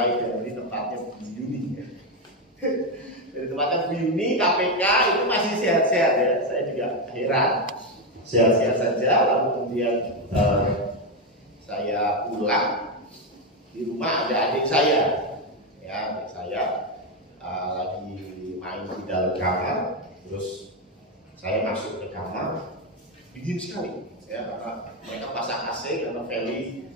mulai dari tempatnya Bu Yuni. Dari tempatnya Bu Yuni, KPK itu masih sehat-sehat ya. Saya juga heran, sehat-sehat saja. Lalu kemudian saya pulang, di rumah ada adik saya, ya adik saya lagi main di dalam kamar. Terus saya masuk ke kamar, dingin sekali ya, karena mereka pasang AC karena Feli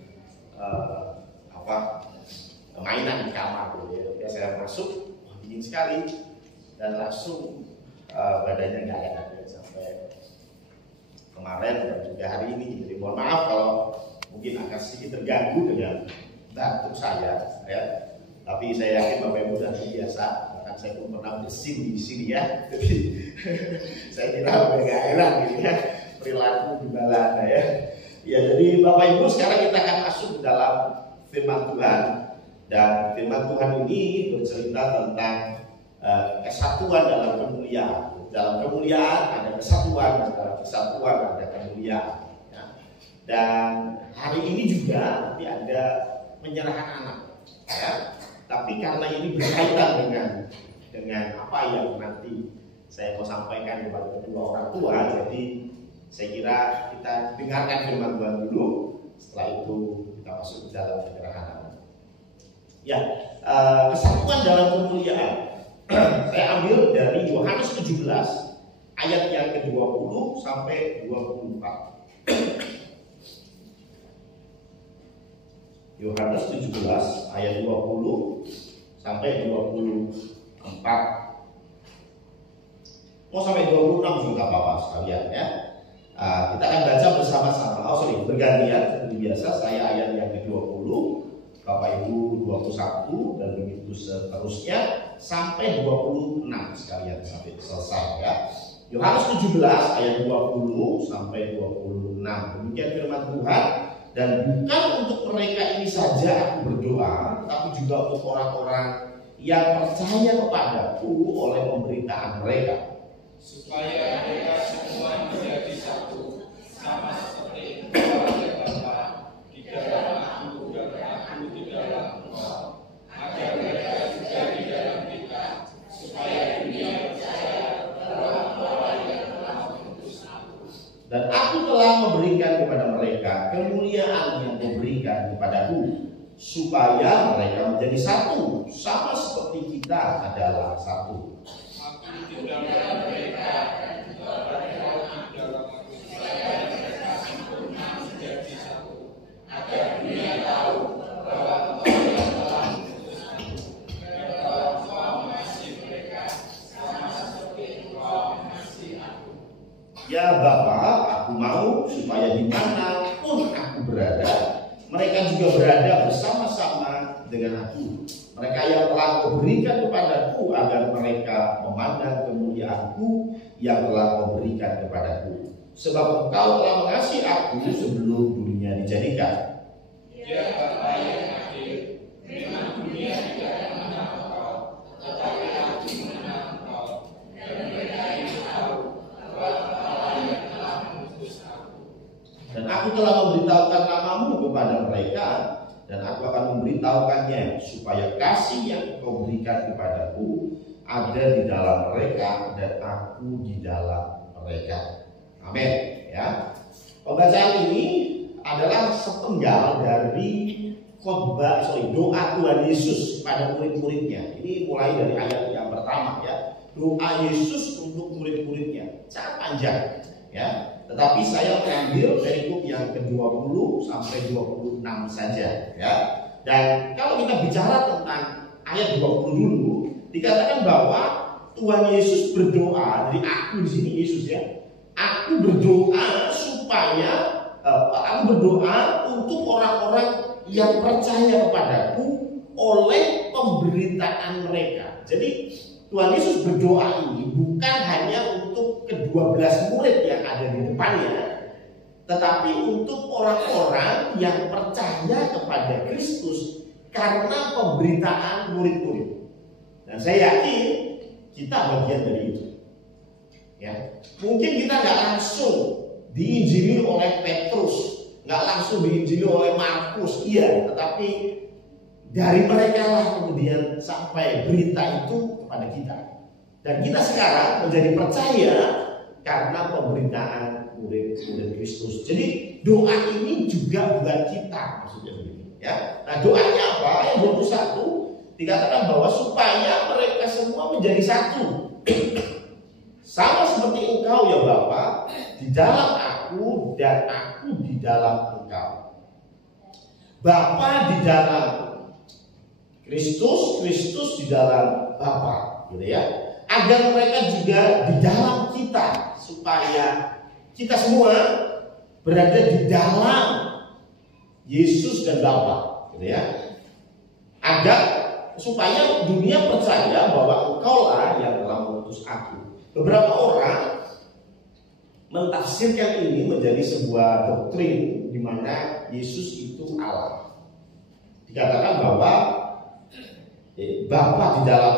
mainan di kamar gitu ya. Saya masuk, dingin sekali, dan langsung badannya nggak enak ya, sampai kemarin dan juga hari ini. Jadi mohon maaf kalau mungkin akan sedikit terganggu dengan batuk saya ya. Tapi saya yakin Bapak Ibu sudah terbiasa, bahkan saya pun pernah bersin di sini ya. Jadi saya kira nggak enak gitu ya, perilaku gimana ya. Ya, jadi Bapak Ibu sekarang kita akan masuk ke dalam firman Tuhan. Dan firman Tuhan ini bercerita tentang kesatuan dalam kemuliaan. Dalam kemuliaan ada kesatuan, dan dalam kesatuan ada kemuliaan ya. Dan hari ini juga nanti ada penyerahan anak ya. Tapi karena ini berkaitan dengan apa yang nanti saya mau sampaikan kepada kedua orang tua, jadi saya kira kita dengarkan firman Tuhan dulu. Setelah itu kita masuk ke dalam penyerahan anak. Ya, kesatuan dalam kemuliaan. Saya ambil dari Yohanes 17 ayat yang ke-20 sampai 24. Yohanes 17 ayat 20 sampai 24. Mau sampai 26 juga apa-apa sekalian ya. Kita akan baca bersama-sama. Bergantian seperti biasa. Saya ayat yang ke-20, Bapak Ibu 21, dan begitu seterusnya sampai 26 sekalian sampai selesai ya. Yohanes 17 ayat 20 sampai 26. Demikian firman Tuhan. Dan bukan untuk mereka ini saja aku berdoa, tapi juga untuk orang-orang yang percaya kepadaku oleh pemberitaan mereka, supaya mereka semua menjadi satu, sama seperti Engkau ya Bapa di dalam aku dan aku di dalam Engkau, agar mereka juga di dalam kita, supaya dunia percaya bahwa Engkau yang telah mengutus aku. Dan aku telah memberikan kepada mereka kemuliaan yang diberikan kepadaku, supaya mereka menjadi satu, sama seperti kita adalah satu. Aku di dalam mereka dan juga mereka di dalam aku, supaya mereka sempurna menjadi satu, agar dunia tahu bahwa Engkau yang telah mengutus aku, dan bahwa Engkau mengasihi mereka sama seperti Engkau mengasihi aku. Ya Bapa, aku mau supaya dimanapun aku berada, mereka juga berada bersama-sama dengan aku. Mereka yang telah Kau berikan kepadaku, agar mereka memandang kemuliaanku yang telah Kau berikan kepadaku. Sebab Engkau telah mengasihi aku sebelum dunia dijadikan. Ya Bapa yang adil, memang dunia tidak mengenal Engkau, tetapi aku mengenal Engkau, dan mereka ini tahu bahwa Engkau yang telah mengutus aku. Dan aku telah memberitahukan namamu kepada mereka, dan aku akan memberitahukannya, supaya kasih yang Kau berikan kepadaku ada di dalam mereka, dan aku di dalam mereka. Amin. Ya. Pembacaan ini adalah sepenggal dari doa Tuhan Yesus pada murid-muridnya. Ini mulai dari ayat yang pertama ya. Doa Yesus untuk murid-muridnya. Sangat panjang ya. Tetapi saya mengambil perikop yang ke-20 sampai 26 saja ya. Dan kalau kita bicara tentang ayat 20 dulu, dikatakan bahwa Tuhan Yesus berdoa, dari aku di sini Yesus ya. Aku berdoa supaya aku berdoa untuk orang-orang yang percaya kepadaku oleh pemberitaan mereka. Jadi Tuhan Yesus berdoa ini bukan hanya untuk ke-12 murid yang ada di depannya, tetapi untuk orang-orang yang percaya kepada Kristus karena pemberitaan murid-murid. Dan saya yakin kita bagian dari itu. Ya, mungkin kita nggak langsung diinjili oleh Petrus, nggak langsung diinjili oleh Markus, iya, tetapi dari mereka lah kemudian sampai berita itu kepada kita. Dan kita sekarang menjadi percaya karena pemberitaan murid-murid Kristus. Jadi doa ini juga buat kita, maksudnya begitu ya. Nah, doanya apa? Yang 21 dikatakan bahwa supaya mereka semua menjadi satu. Sama seperti engkau ya Bapa di dalam aku dan aku di dalam engkau. Bapa di dalam Kristus, Kristus di dalam Bapa, gitu ya. Agar mereka juga di dalam kita, supaya kita semua berada di dalam Yesus dan Bapa, gitu ya. Agar supaya dunia percaya bahwa engkaulah yang telah mengutus aku. Beberapa orang mentafsirkan ini menjadi sebuah doktrin di mana Yesus itu Allah. Dikatakan bahwa Bapa di dalam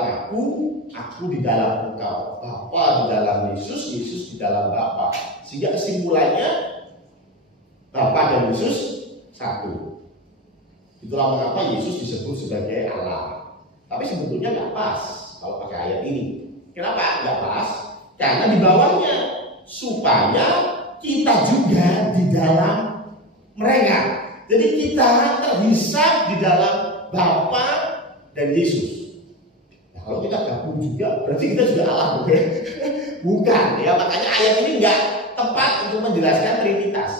aku di dalam engkau. Bapa di dalam Yesus, Yesus di dalam Bapa. Sehingga kesimpulannya Bapa dan Yesus satu. Itulah mengapa Yesus disebut sebagai Allah. Tapi sebetulnya nggak pas kalau pakai ayat ini. Kenapa nggak pas? Karena di bawahnya supaya kita juga di dalam mereka. Jadi kita terpisah di dalam Bapa dan Yesus. Nah, kalau kita gabung juga, berarti kita juga Allah, bukan? Bukan, ya. Makanya ayat ini nggak tepat untuk menjelaskan Trinitas.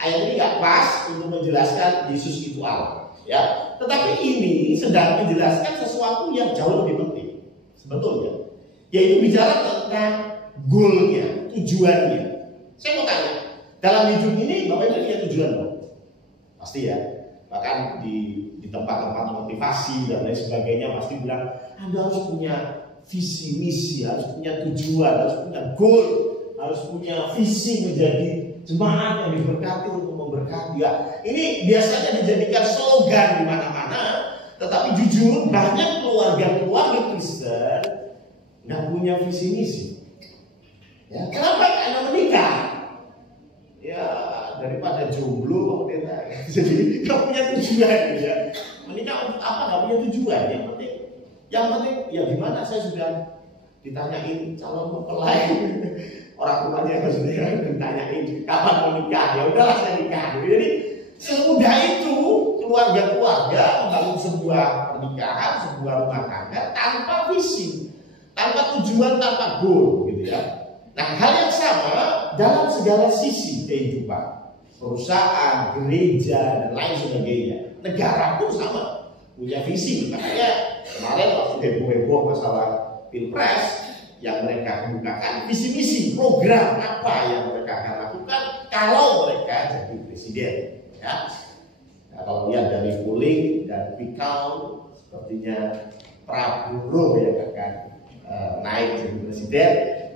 Ayat ini nggak pas untuk menjelaskan Yesus itu Allah, ya. Tetapi ini sedang menjelaskan sesuatu yang jauh lebih penting, sebetulnya, yaitu bicara tentang goalnya, tujuannya. Saya mau tanya, dalam hidup ini Bapak Ibu punya tujuan, Bang? Pasti ya. Bahkan di tempat-tempat motivasi dan lain sebagainya pasti bilang Anda harus punya visi misi, harus punya tujuan, harus punya goal, harus punya visi menjadi jemaat yang diberkati untuk memberkati. Ya, ini biasanya dijadikan slogan di mana-mana, tetapi jujur banyak keluarga Kristen nggak punya visi misi. Ya, kenapa Anda menikah? Ya, daripada jomblo kemudian jadi nggak punya tujuan, ya. Menikah untuk apa? Nggak punya tujuan. Yang penting ya gimana saya sudah ditanyain calon mempelai orang tuanya maksudnya ditanyain kapan mau nikah, ya udahlah saya nikah. Jadi semudah itu keluarga membangun sebuah pernikahan, sebuah rumah tangga tanpa visi, tanpa tujuan, tanpa goal, gitu ya. Nah, hal yang sama dalam segala sisi kehidupan, perusahaan, gereja, dan lain sebagainya. Negara pun sama, punya visi. Makanya kemarin waktu heboh-heboh masalah Pilpres, yang mereka kemukakan visi-misi, program apa yang mereka akan lakukan kalau mereka jadi presiden. Ya. Nah, kalau lihat dari polling dan quick count, sepertinya Prabowo yang akan naik jadi presiden.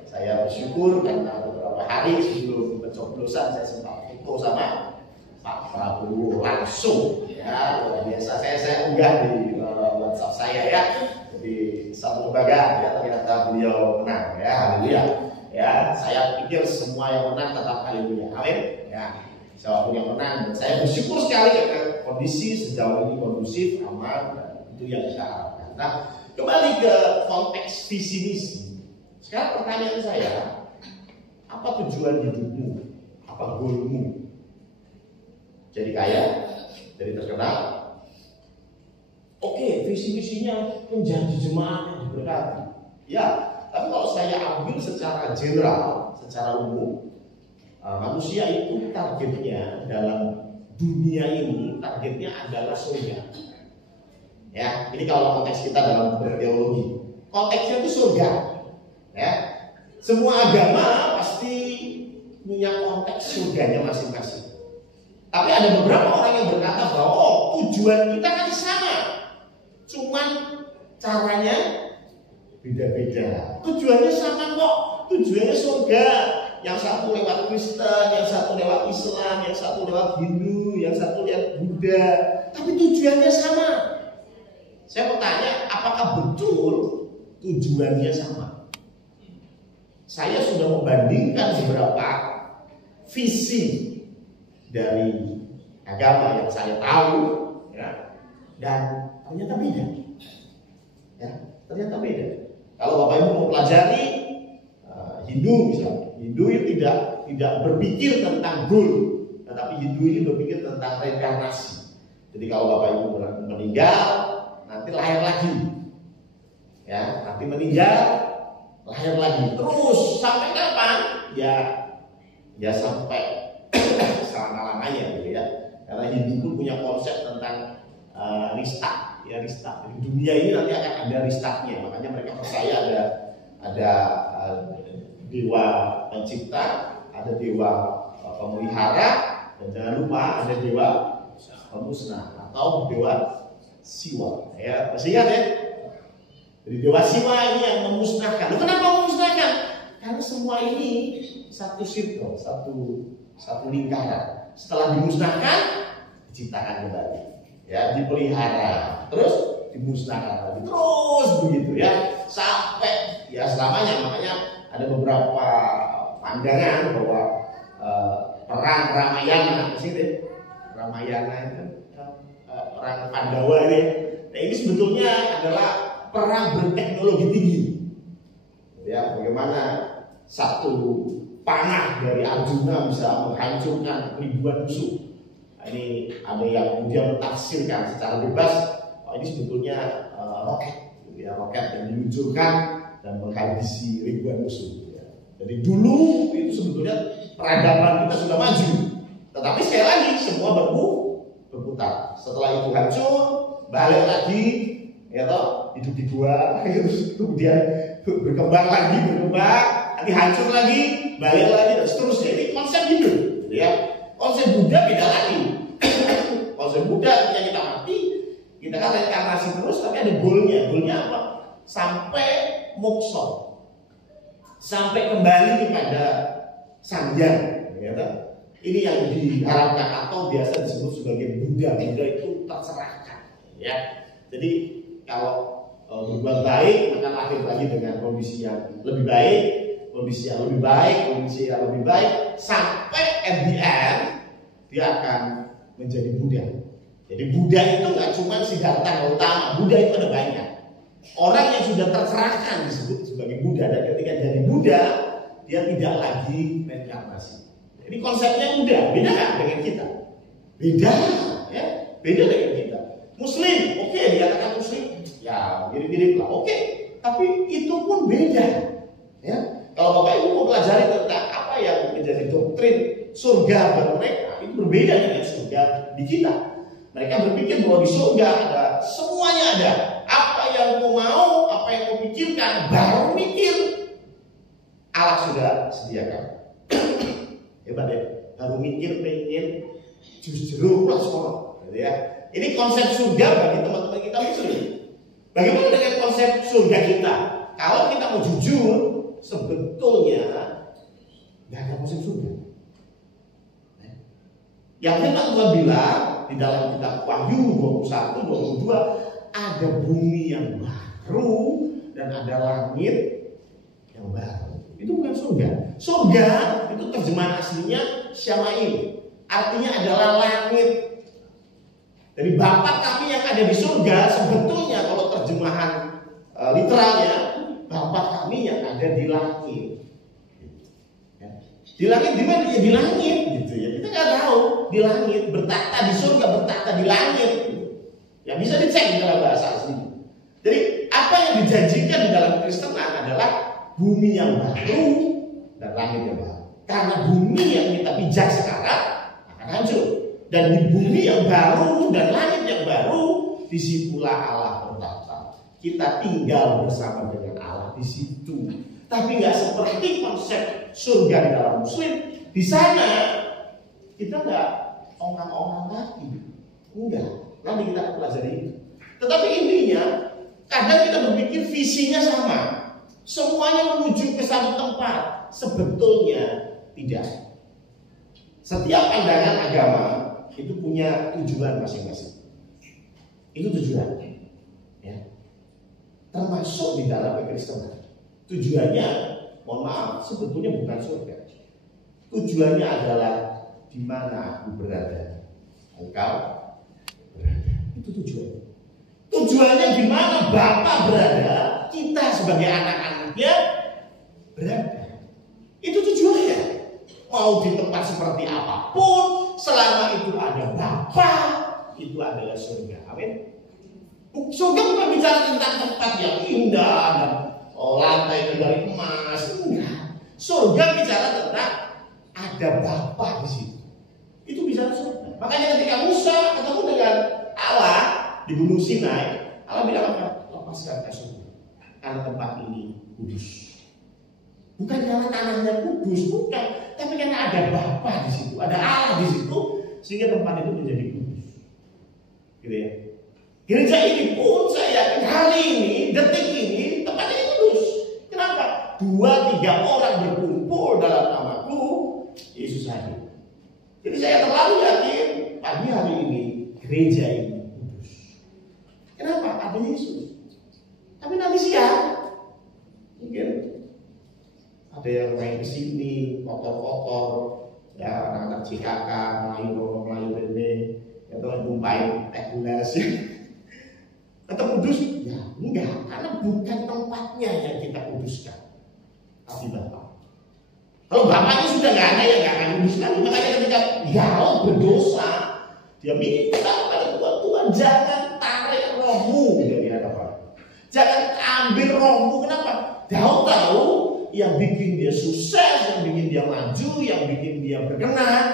Saya bersyukur karena beberapa hari sebelum pencoblosan saya sempat foto sama Pak Prabowo langsung, ya, luar biasa. Saya unggah di WhatsApp saya, ya. Jadi satu lembaga, ya, ternyata beliau menang, ya, haleluya. Ya, saya pikir semua yang menang tetap haleluya, amin. Ya, siapapun yang menang, dan saya bersyukur sekali karena kondisi sejauh ini kondusif, aman, dan itu yang kita harapkan. Nah, kembali ke konteks visi misi. Sekarang pertanyaan saya, apa tujuan hidupmu? Apa goalmu? Jadi kaya, jadi terkenal. Oke, visi misinya menjadi jemaat yang diberkati. Ya, tapi kalau saya ambil secara general, secara umum, manusia itu targetnya dalam dunia ini, targetnya adalah surga. Ya, ini kalau konteks kita dalam berteologi, konteksnya itu surga. Ya, semua agama pasti punya konteks surganya masing-masing. Tapi ada beberapa orang yang berkata bahwa tujuan kita kan sama, cuman caranya beda-beda. Tujuannya sama kok, tujuannya surga. Yang satu lewat Kristen, yang satu lewat Islam, yang satu lewat Hindu, yang satu lewat Buddha. Tapi tujuannya sama. Saya mau tanya, apakah betul tujuannya sama? Saya sudah membandingkan beberapa visi dari agama yang saya tahu, ya, dan Ternyata beda. Ya, ternyata beda. Kalau Bapak Ibu mau pelajari Hindu misalnya, Hindu itu tidak berpikir tentang goal, tetapi Hindu ini berpikir tentang reinkarnasi. Jadi kalau Bapak Ibu meninggal, nanti lahir lagi. Ya, nanti meninggal, lahir lagi. Terus sampai kapan? Ya sampai selama-lamanya gitu ya. Karena Hindu itu punya konsep tentang restart, ya restart. Jadi dunia ini nanti akan ada restartnya. Makanya mereka percaya ada dewa pencipta, ada dewa pemelihara, dan jangan lupa ada dewa pemusnah atau dewa Siwa. Ya, masih ingat ya? Jadi dewa Siwa ini yang memusnahkan. Kenapa memusnahkan? Karena semua ini satu circle, satu lingkaran. Setelah dimusnahkan, diciptakan kembali, ya dipelihara, terus dimusnahkan lagi, terus begitu ya, sampai ya selamanya. Makanya ada beberapa pandangan bahwa perang Ramayana, Ramayana itu perang Pandawa ini. Nah ini sebetulnya adalah perang berteknologi tinggi. Ya, bagaimana satu panah dari Arjuna bisa menghancurkan ribuan musuh. Nah, ini ada yang kemudian mentafsirkan secara bebas, ini sebetulnya roket, ya, roket yang diluncurkan dan menghabisi ribuan musuh. Ya. Jadi dulu itu sebetulnya peradaban kita sudah maju, tetapi sekali lagi semua berputar. Setelah itu hancur, balik lagi, ya toh, hidup di gua, kemudian berkembang lagi, nanti hancur lagi, balik lagi, dan seterusnya. Ini konsep hidup, ya. Konsep Buddha beda lagi. Konsep Buddha ketika kita mati, kita kan reinkarnasi terus, tapi ada goalnya. Goalnya apa? Sampai moksa, sampai kembali kepada Sang Hyang, ya toh. Ini yang diharapkan atau biasa disebut sebagai Buddha. Buddha itu terserahkan, ya. Jadi kalau berbuat baik akan lahir lagi dengan kondisi yang lebih baik, kondisi yang lebih baik, kondisi yang lebih baik, sampai at the end dia akan menjadi Buddha. Jadi Buddha itu nggak cuma Siddhartha Gautama, Buddha itu ada banyak. Orang yang sudah terserahkan disebut sebagai Buddha, dan ketika jadi Buddha dia tidak lagi reinkarnasi. Ini konsepnya udah beda kan dengan kita? Beda, ya, beda dengan kita. Muslim, oke, dikatakan Muslim, ya mirip-mirip lah, oke. Tapi itu pun beda, ya. Kalau Bapak Ibu mau pelajari tentang apa yang menjadi doktrin surga bagi mereka, itu berbeda dengan surga di kita. Mereka berpikir bahwa di surga ada semuanya ada. Apa yang kau mau, apa yang kau pikirkan, baru mikir Allah sudah sediakan. Hebat ya, baru mikir pengen jus jeruk langsung, gitu ya. Ini konsep surga bagi teman-teman kita Muslim. Bagaimana dengan konsep surga kita? Kalau kita mau jujur, sebetulnya nggak ada konsep surga. Yang firman Tuhan bilang di dalam kitab Wahyu 21, 22, ada bumi yang baru dan ada langit yang baru. Itu bukan surga. Surga itu terjemahan aslinya syama'in, artinya adalah langit. Dari Bapa kami yang ada di surga, sebetulnya kalau terjemahan literalnya, Bapa kami yang ada di langit. Di langit di mana? Ya di langit, gitu ya. Kita nggak tahu di langit, bertahta di surga, bertahta di langit. Gitu. Ya bisa dicek di dalam bahasa asli. Jadi apa yang dijanjikan di dalam Kristenan adalah bumi yang baru dan langit yang baru. Karena bumi yang kita pijak sekarang akan hancur. Dan di bumi yang baru dan langit yang baru, disitulah Allah bertahta. Kita tinggal bersama dengan Allah di situ. Tapi nggak seperti konsep surga di dalam Muslim. Di sana kita nggak ongkang-ongkang lagi. Enggak. Nanti kita akan pelajari itu. Tetapi intinya, kadang kita berpikir visinya sama. Semuanya menuju ke satu tempat. Sebetulnya tidak. Setiap pandangan agama itu punya tujuan masing-masing. Itu tujuannya, ya. Termasuk di dalam kekristenan. Tujuannya, mohon maaf, sebetulnya bukan surga. Tujuannya adalah di mana aku berada, engkau berada. Itu tujuannya. Tujuannya gimana Bapa berada, kita sebagai anak-anaknya berada. Itu tujuannya. Mau di tempat seperti apapun, selama itu ada Bapa, itu adalah surga. Amin. Surga bukan bicara tentang tempat yang indah dan lantai dari emas. Enggak. Surga bicara tentang ada Bapa di situ. Itu bicara surga. Makanya ketika Musa ketemu dengan Allah di Gunung Sinai, Allah bilang apa? Lepaskan ke surga. Karena tempat ini kudus. Bukan karena tanahnya kudus, bukan. Tapi karena ada Bapa di situ, ada Allah di situ, sehingga tempat itu menjadi kudus. Gitu ya. Gereja ini pun saya yakin hari ini, detik ini, tempatnya kudus. Kenapa? 2-3 orang berkumpul dalam namaku, Yesus hadir. Jadi saya terlalu yakin pagi hari ini gereja ini kudus. Kenapa? Ada Yesus. Tapi nanti siang mungkin ada yang main kesini, kotor-kotor, ya anak-anak CKK, Melayu ini, atau ngumpain teh gelas. Atau kudus? Ya enggak, karena bukan tempatnya yang kita kuduskan, tapi Bapa. Kalau Bapaknya sudah nggak ada, ya nggak akan kuduskan. Makanya ketika Yarob berdosa, dia minta kepada Tuhan, jangan tarik rohmu dari hadapan. Jangan ambil rohmu. Kenapa? Daud tahu yang bikin dia sukses, yang bikin dia maju, yang bikin dia berkenan,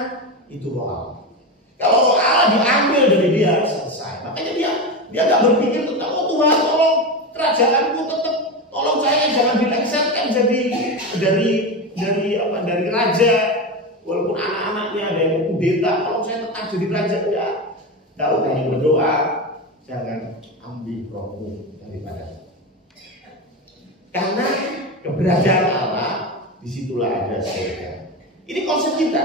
itu roh Allah. Kalau roh Allah diambil dari dia, selesai. Makanya dia nggak berpikir tentang, oh Tuhan tolong kerajaanku tetap, tolong saya jangan dilengsarkan jadi dari raja, walaupun anak-anaknya ada yang kudeta, tolong saya tetap jadi raja. Ya, Daud hanya berdoa, jangan ambil rohmu daripada. Karena keberadaan Allah, disitulah ada surga. Ini konsep kita.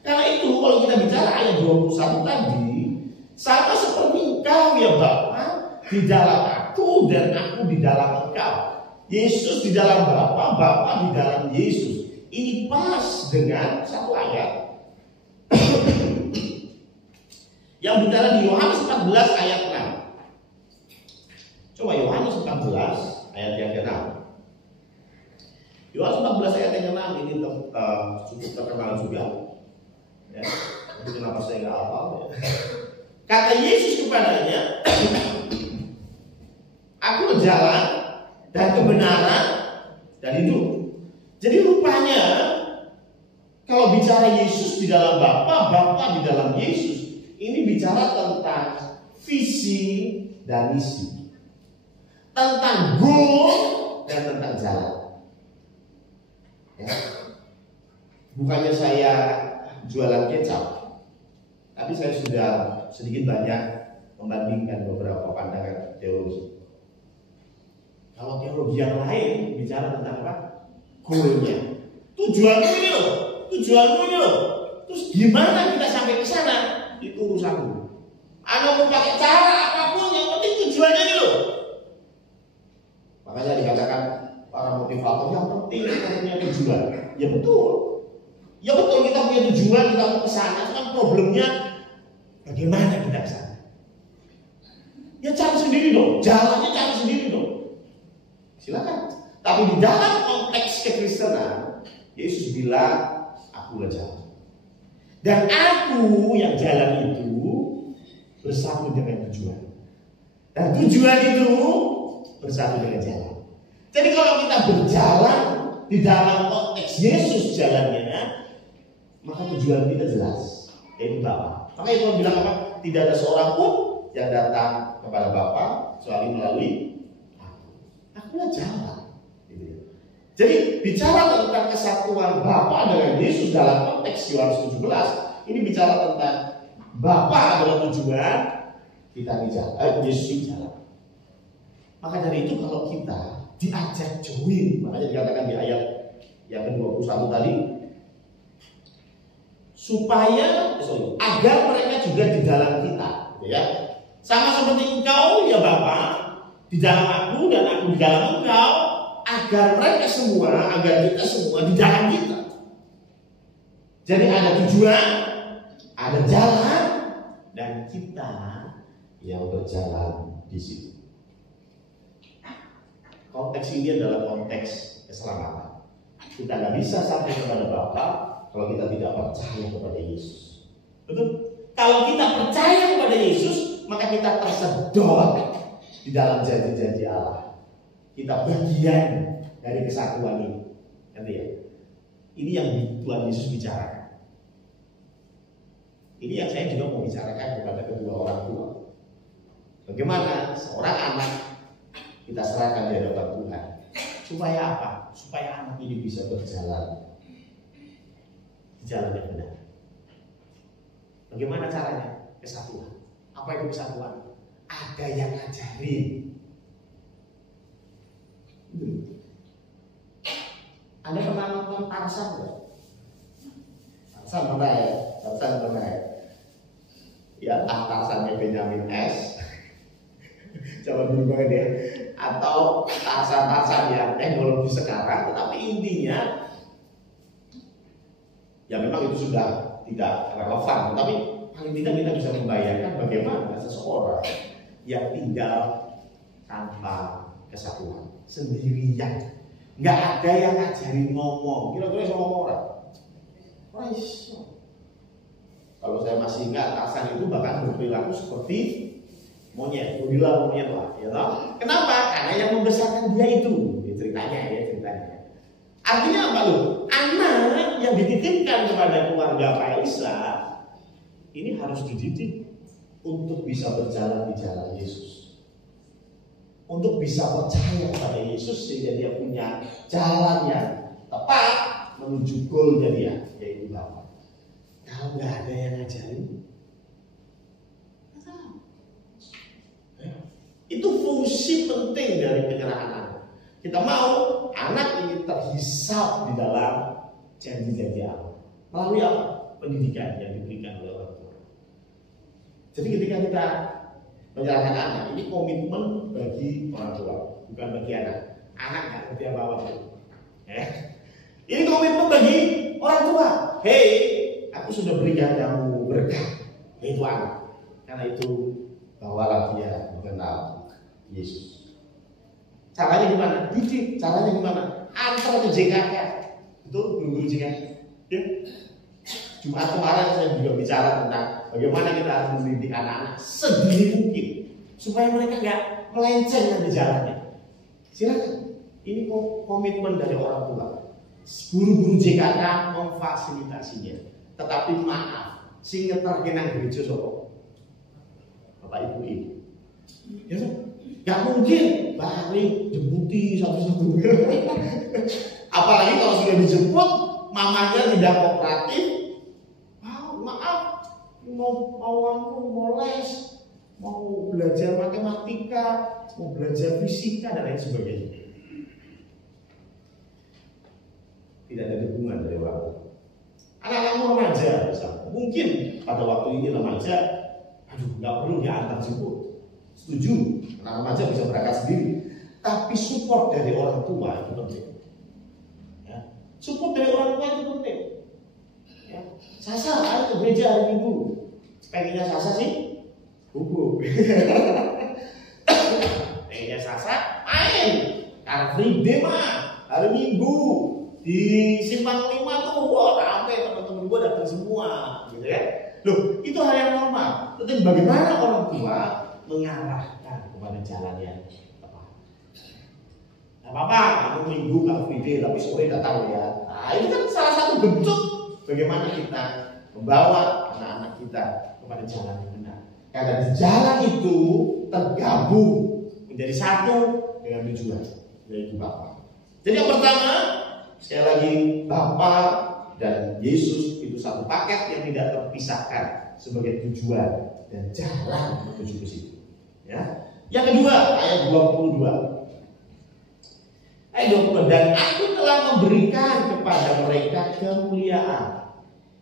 Karena itu kalau kita bicara ayat 21 tadi, sama seperti engkau ya Bapa di dalam aku dan aku di dalam engkau. Yesus di dalam Bapa, Bapa di dalam Yesus. Ini pas dengan satu ayat yang bicara di Yohanes 14 ayat 6. Coba Yohanes 14 ayat yang ke-6. Yohanes 14 ayat yang ke-6 ini cukup terkenal juga. Ya, tapi kenapa saya nggak hafal? Ya. Kata Yesus kepadanya, aku jalan dan kebenaran dan hidup. Jadi rupanya kalau bicara Yesus di dalam Bapa, Bapa di dalam Yesus, ini bicara tentang visi dan misi, tentang goal dan tentang jalan. Ya. Bukannya saya jualan kecap, tapi saya sudah sedikit banyak membandingkan beberapa pandangan teologi. Kalau teologi yang lain bicara tentang apa? Goalnya, tujuanmu ini loh. Terus gimana kita sampai ke sana? Itu urusanmu. Anda mau pakai cara apapun, yang penting tujuannya ini loh. Makanya dikatakan para motivator yang penting kita punya tujuan. Ya betul kita punya tujuan, kita mau ke sana. Kan problemnya bagaimana kita ke sana? Ya cari sendiri dong, jalannya cari sendiri dong. Silakan. Tapi di dalam konteks kekristenan, Yesus bilang, akulah jalan. Dan aku yang jalan itu bersatu dengan tujuan. Dan tujuan itu bersatu dengan jalan. Jadi kalau kita berjalan di dalam konteks Yesus jalannya, maka tujuan kita jelas, yaitu Bapa. Maka itu bilang apa? Tidak ada seorang pun yang datang kepada Bapa kecuali melalui aku. Akulah jalan. Jadi bicara tentang kesatuan Bapa dengan Yesus dalam konteks Yohanes 17, ini bicara tentang Bapa adalah tujuan, kita di jalan, Yesus di jalan. Maka dari itu kalau kita diajak join, makanya dikatakan di ayat yang ke-21 tadi, supaya agar mereka juga di dalam kita, ya. Sama seperti engkau ya Bapa di dalam aku dan aku di dalam engkau, agar mereka semua, agar kita semua di dalam kita. Jadi ada tujuan, ada jalan, dan kita yang berjalan di situ. Konteks ini adalah konteks keselamatan. Kita nggak bisa sampai kepada Bapa kalau kita tidak percaya kepada Yesus. Betul? Kalau kita percaya kepada Yesus, maka kita tersedot di dalam janji-janji Allah. Kita bagian dari kesatuan ini. Nanti ya. Ini yang Tuhan Yesus bicarakan. Ini yang saya juga mau bicarakan kepada kedua orang tua. Bagaimana seorang anak kita serahkan di hadapan Tuhan. Supaya apa? Supaya anak ini bisa berjalan di jalan yang benar. Bagaimana caranya? Kesatuan. Apa itu kesatuan? Ada yang ngajarin. Anda pernah nonton Tarzan nggak? Tarzan pernah ya? Tarzan pernah ya? Ya, Tarzannya Benyamin S. Coba dulu banget ya. Atau Tarzan yang teknologi sekarang, tetapi intinya ya memang itu sudah tidak relevan, tetapi paling tidak kita bisa membayangkan bagaimana seseorang yang tinggal tanpa kesatuan, sendirian, nggak ada yang ngajarin ngomong. Kira-kira bisa ngomong orang? Orang iso. Kalau saya masih ingat, Tarzan itu bahkan berperilaku seperti monyet, gorila monyet lah, ya toh? Kenapa? Karena yang membesarkan dia itu, ceritanya. Artinya apa loh? Anak yang dititipkan kepada keluarga Pak Isa ini harus dididik untuk bisa berjalan di jalan Yesus, untuk bisa percaya kepada Yesus sehingga dia punya jalan yang tepat menuju goalnya dia, yaitu Bapa. Kalau nggak ada yang ngajarin, itu fungsi penting dari penyerahan anak. Kita mau anak ini terhisap di dalam janji-janji Allah melalui apa? Pendidikan yang diberikan oleh orang tua. Jadi ketika kita menyerahkan anak, ini komitmen bagi orang tua, bukan bagi anak. Anak nggak ngerti apa-apa. Ini komitmen bagi orang tua. Hei, aku sudah berikan kamu berkah, yaitu anak. Karena itu bawalah dia mengenal Yesus. Caranya gimana? Didik. Caranya gimana? Antar ke JKK. Betul, guru-guru JKK. Ya. Jumat kemarin saya juga bicara tentang bagaimana kita harus mendidik anak-anak sedini mungkin supaya mereka nggak melenceng dari jalannya. Silakan. Ini komitmen dari orang tua. Guru-guru JKK memfasilitasinya. Tetapi maaf, sing ngeterkenang gereja sapa? Bapak Ibu ini. Ya, gak mungkin balik jemputi satu-satu. Apalagi kalau sudah dijemput, mamanya tidak kooperatif. Maaf, mau les, mau belajar matematika, mau belajar fisika dan lain sebagainya. Tidak ada dukungan dari orang tua. Anak-anak remaja misalnya, mungkin pada waktu ini remaja, nggak perlu diantar jemput. Setuju, anak remaja bisa berangkat sendiri. Tapi support dari orang tua itu penting. Ya. Support dari orang tua itu penting. Ya. Sasa, ayo ke gereja hari Minggu. Pengennya Sasa sih, bubuk. Pengennya Sasa, main. Car Free Day mah hari Minggu di Simpang 5 tuh, wah ramai teman-teman gue datang semua, gitu ya. Loh, itu hal yang normal. Tetapi bagaimana orang tua mengarahkan kepada jalan yang tepat? Gak apa-apa, kamu Minggu Car Free Day, tapi sore datang ya. Nah, ini kan salah satu bentuk bagaimana kita membawa anak-anak kita kepada jalan yang benar. Karena di jalan itu tergabung menjadi satu dengan tujuan, yaitu Bapa. Jadi yang pertama, sekali lagi, Bapa dan Yesus itu satu paket yang tidak terpisahkan sebagai tujuan dan jalan menuju ke situ. Ya. Yang kedua, ayat 22. Ayat 22, dan aku telah memberikan kepada mereka kemuliaan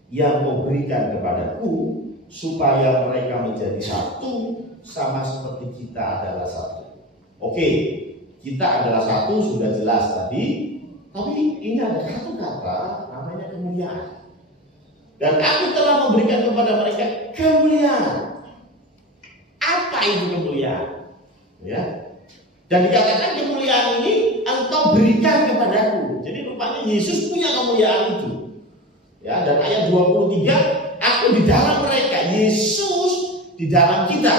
yang kau berikan kepadaku, supaya mereka menjadi satu sama seperti kita adalah satu. Oke, kita adalah satu sudah jelas tadi. Tapi ini ada satu kata namanya kemuliaan. Dan aku telah memberikan kepada mereka kemuliaan. Apa itu kemuliaan? Ya. Dan dikatakan kemuliaan ini engkau berikan kepadaku. Jadi rupanya Yesus punya kemuliaan itu. Ya, dan ayat 23, aku di dalam mereka, Yesus di dalam kita.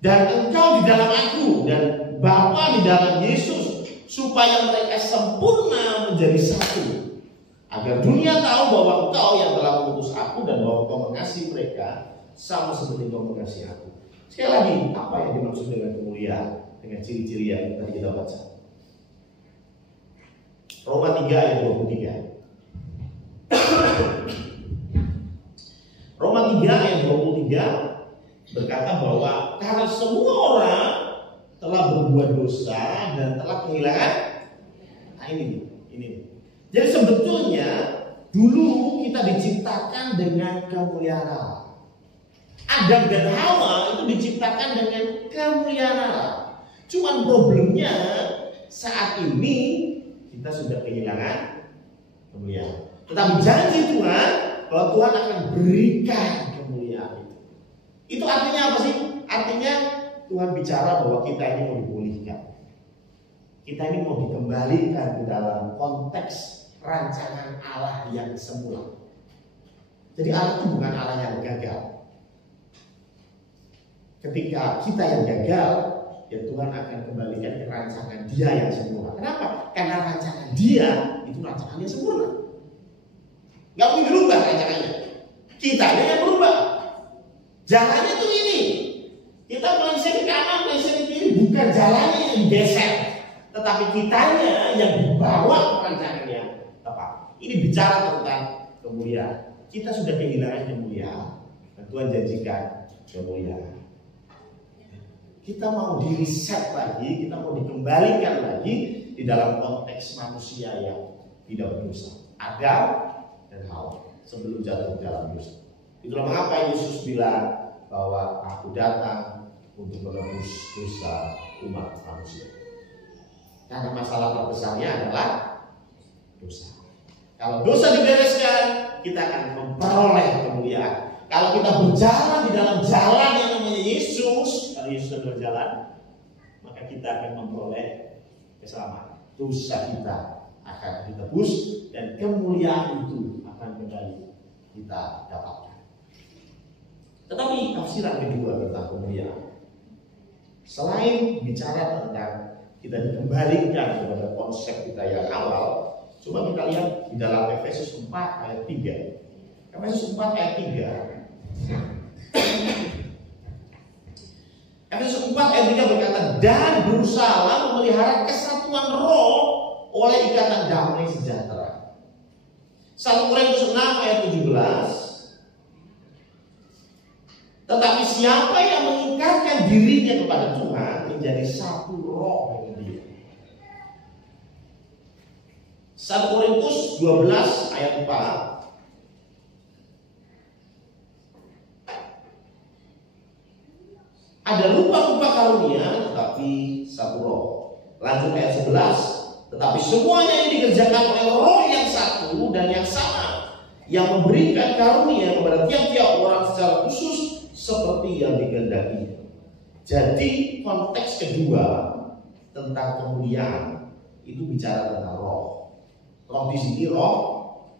Dan engkau di dalam aku, dan Bapa di dalam Yesus, supaya mereka sempurna menjadi satu. Agar dunia tahu bahwa engkau yang telah mengutus aku dan bahwa engkau mengasihi mereka sama seperti engkau mengasihi aku. Sekali lagi, apa yang dimaksud dengan kemuliaan? Dengan ciri-ciri yang tadi kita baca. Roma 3 ayat 23. Roma 3 ayat 23 berkata bahwa karena semua orang telah berbuat dosa dan telah kehilangan. Nah ini. Jadi sebetulnya dulu kita diciptakan dengan kemuliaan Allah. Adam dan Hawa itu diciptakan dengan kemuliaan Allah. Cuman problemnya saat ini kita sudah kehilangan kemuliaan. Tetapi janji Tuhan bahwa Tuhan akan berikan kemuliaan itu. Itu artinya apa sih? Artinya Tuhan bicara bahwa kita ini mau dipulihkan. Kita ini mau dikembalikan ke dalam konteks rancangan Allah yang semula. Jadi Allah itu bukan Allah yang gagal. Ketika kita yang gagal, ya Tuhan akan kembalikan ke rancangan Dia yang semula. Kenapa? Karena rancangan Dia itu rancangan yang sempurna. Gak mungkin berubah rancangannya. Kita yang berubah. Jalannya itu ini. Kita melenceng ke kanan, melenceng ke kiri, bukan jalannya yang digeser, tetapi kitanya yang dibawa rancangan yang tepat. Ini bicara tentang kemuliaan. Kita sudah kehilangan kemuliaan, dan Tuhan janjikan kemuliaan. Kita mau di-reset lagi, kita mau dikembalikan lagi di dalam konteks manusia yang tidak berdosa. Adam dan Hawa sebelum jatuh ke dalam dosa. Itulah mengapa Yesus bilang bahwa aku datang untuk menebus dosa umat manusia. Karena masalah terbesarnya adalah dosa. Kalau dosa dibereskan, kita akan memperoleh kemuliaan. Kalau kita berjalan di dalam jalan yang namanya Yesus, kalau Yesus sudah berjalan, maka kita akan memperoleh keselamatan. Dosa kita akan ditebus dan kemuliaan itu akan kembali kita dapatkan. Tetapi tafsiran kedua tentang kemuliaan, selain bicara tentang kita dikembalikan kepada konsep kita yang awal, coba kita lihat di dalam Efesus 4 ayat 3. Efesus 4 ayat 3. Efesus 4 ayat 3 berkata, dan berusaha memelihara kesatuan roh oleh ikatan damai sejahtera. 1 Korintus 6 ayat 17. Tetapi siapa yang mengikatkan dirinya kepada Tuhan menjadi satu roh dengan Dia. 1 Korintus 12 ayat 4. Ada rupa-rupa karunia tetapi satu roh. Lanjut ayat 11. Tetapi semuanya yang dikerjakan oleh roh yang satu dan yang sama, yang memberikan karunia kepada tiap-tiap orang secara khusus seperti yang dikehendaki. Jadi konteks kedua tentang kemuliaan itu bicara tentang roh. Roh di sini roh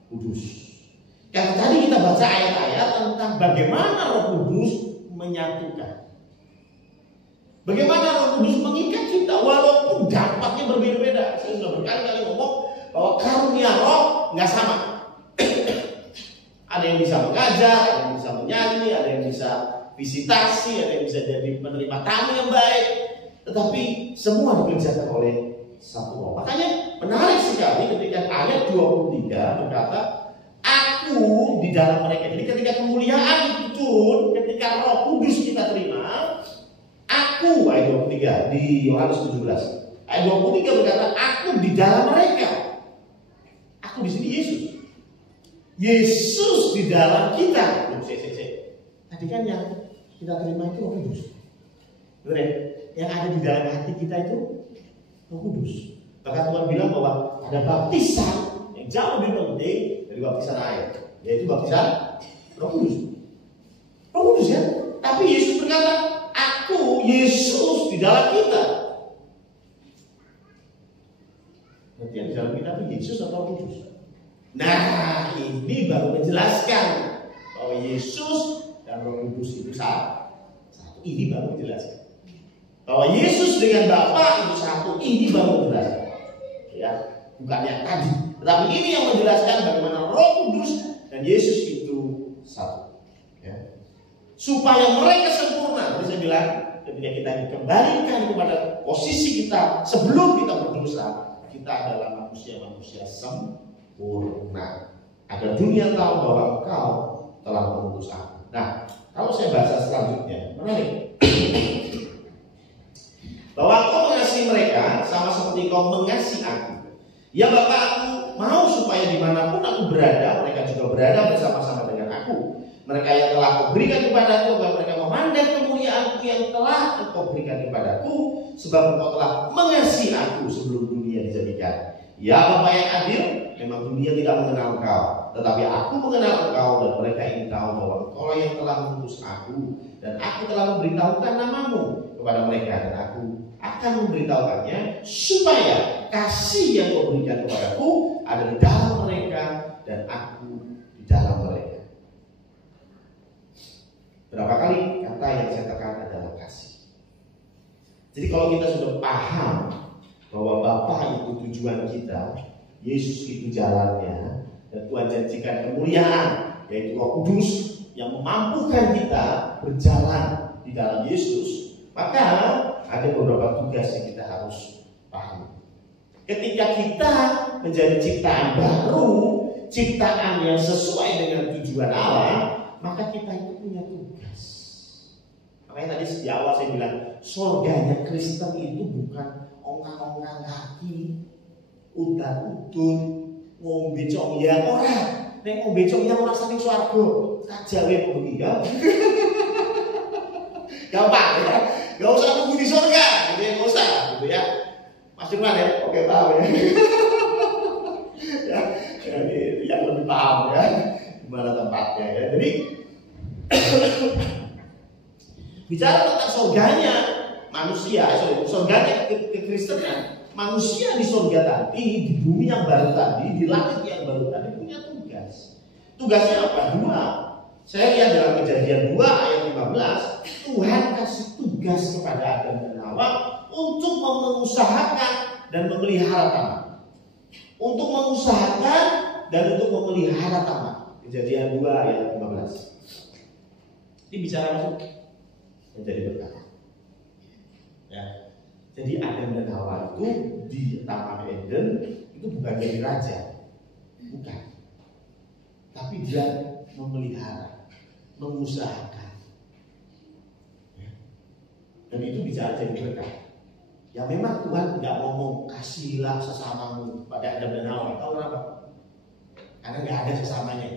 kudus. Yang tadi kita baca ayat-ayat tentang bagaimana roh kudus menyatukan. Bagaimana roh kudus mengikat kita walaupun dampaknya berbeda-beda. Saya sudah berkali-kali ngomong bahwa karunia roh nggak sama. Ada yang bisa mengajar, ada yang bisa menyanyi, ada yang bisa visitasi, ada yang bisa jadi menerima tamu yang baik. Tetapi semua dikerjakan oleh satu roh. Makanya menarik sekali ketika ayat 23 berkata, aku di dalam mereka. Jadi ketika kemuliaan itu turun, ketika roh kudus kita terima, aku, ayat 23 di Yohanes 17. Ayat 23 berkata, aku di dalam mereka. Aku di sini Yesus. Yesus di dalam kita. Tadi kan yang kita terima itu Roh Kudus. Betul ya? Yang ada di dalam hati kita itu Roh Kudus. Bahkan Tuhan bilang bahwa ada baptisan yang jauh lebih penting dari baptisan air, yaitu baptisan Roh Kudus. Roh Kudus ya. Tapi Yesus berkata, aku aku, Yesus di dalam kita. Berarti yang di dalam kita itu Yesus atau Kudus? Nah, ini baru menjelaskan bahwa Yesus dan Roh Kudus itu satu. Ini baru menjelaskan bahwa Yesus dengan Bapa itu satu. Ini baru menjelaskan, ya, bukan yang tadi. Tetapi ini yang menjelaskan bagaimana Roh Kudus dan Yesus itu satu, ya. Supaya mereka sempurna. Jadi saya bilang, ketika kita dikembalikan kepada posisi kita sebelum kita berdosa, kita adalah manusia-manusia sempurna. Agar dunia tahu bahwa engkau telah mengutus aku. Nah, kalau saya bahasa selanjutnya, menarik. Bahwa engkau mengasihi mereka sama seperti engkau mengasihi aku. Ya Bapa, aku mau supaya dimanapun aku berada, mereka juga berada bersama-sama dengan aku. Mereka yang telah kau berikan kepadaku, agar mereka memandang kemuliaanku yang telah engkau berikan kepadaku, sebab engkau telah mengasihi aku sebelum dunia dijadikan. Ya Bapa yang adil, memang dunia tidak mengenal engkau, tetapi aku mengenal engkau, dan mereka ingin tahu bahwa engkau yang telah mengutus aku, dan aku telah memberitahukan namamu kepada mereka, dan aku akan memberitahukannya, supaya kasih yang kau berikan kepadaku ada di dalam mereka, dan aku di dalam mereka. Berapa kali kata yang saya tekan adalah kasih. Jadi kalau kita sudah paham bahwa Bapa itu tujuan kita, Yesus itu jalannya, dan Tuhan janjikan kemuliaan, yaitu Roh Kudus yang memampukan kita berjalan di dalam Yesus, maka ada beberapa tugas yang kita harus pahami. Ketika kita menjadi ciptaan baru, ciptaan yang sesuai dengan tujuan Allah, maka kita itu punya tugas. Makanya tadi di awal saya bilang, surganya Kristen itu bukan ongkang-ongkang kaki, udan-udun, ngombe congyang ora. Nek ngombe congyang ora saking swarga, kajawe bumi ya. Gampang ya. Gak usah tunggu di surga, gitu ya, gak usah, gitu ya. Mas Firman ya, oke paham ya. Ya, jadi yang lebih paham ya, gimana tempatnya ya. Jadi bicara tentang surganya manusia, surganya kekristenan, manusia di surga tadi, di bumi yang baru tadi, di langit yang baru tadi punya tugas. Tugasnya apa? Dua. Saya lihat dalam Kejadian 2 ayat 15, Tuhan kasih tugas kepada Adam dan Hawa untuk mengusahakan dan memelihara taman. Untuk mengusahakan dan untuk memelihara taman. Kejadian 2 ayat 15. Ini bicara masuk menjadi berkat. Ya. Jadi Adam dan Hawa itu di Taman Eden itu bukan jadi raja, bukan. Tapi dia memelihara, mengusahakan. Ya. Dan itu bicara jadi berkat. Ya memang Tuhan tidak ngomong kasihlah sesamamu pada Adam dan Hawa. Tahu kenapa? Karena nggak ada sesamanya.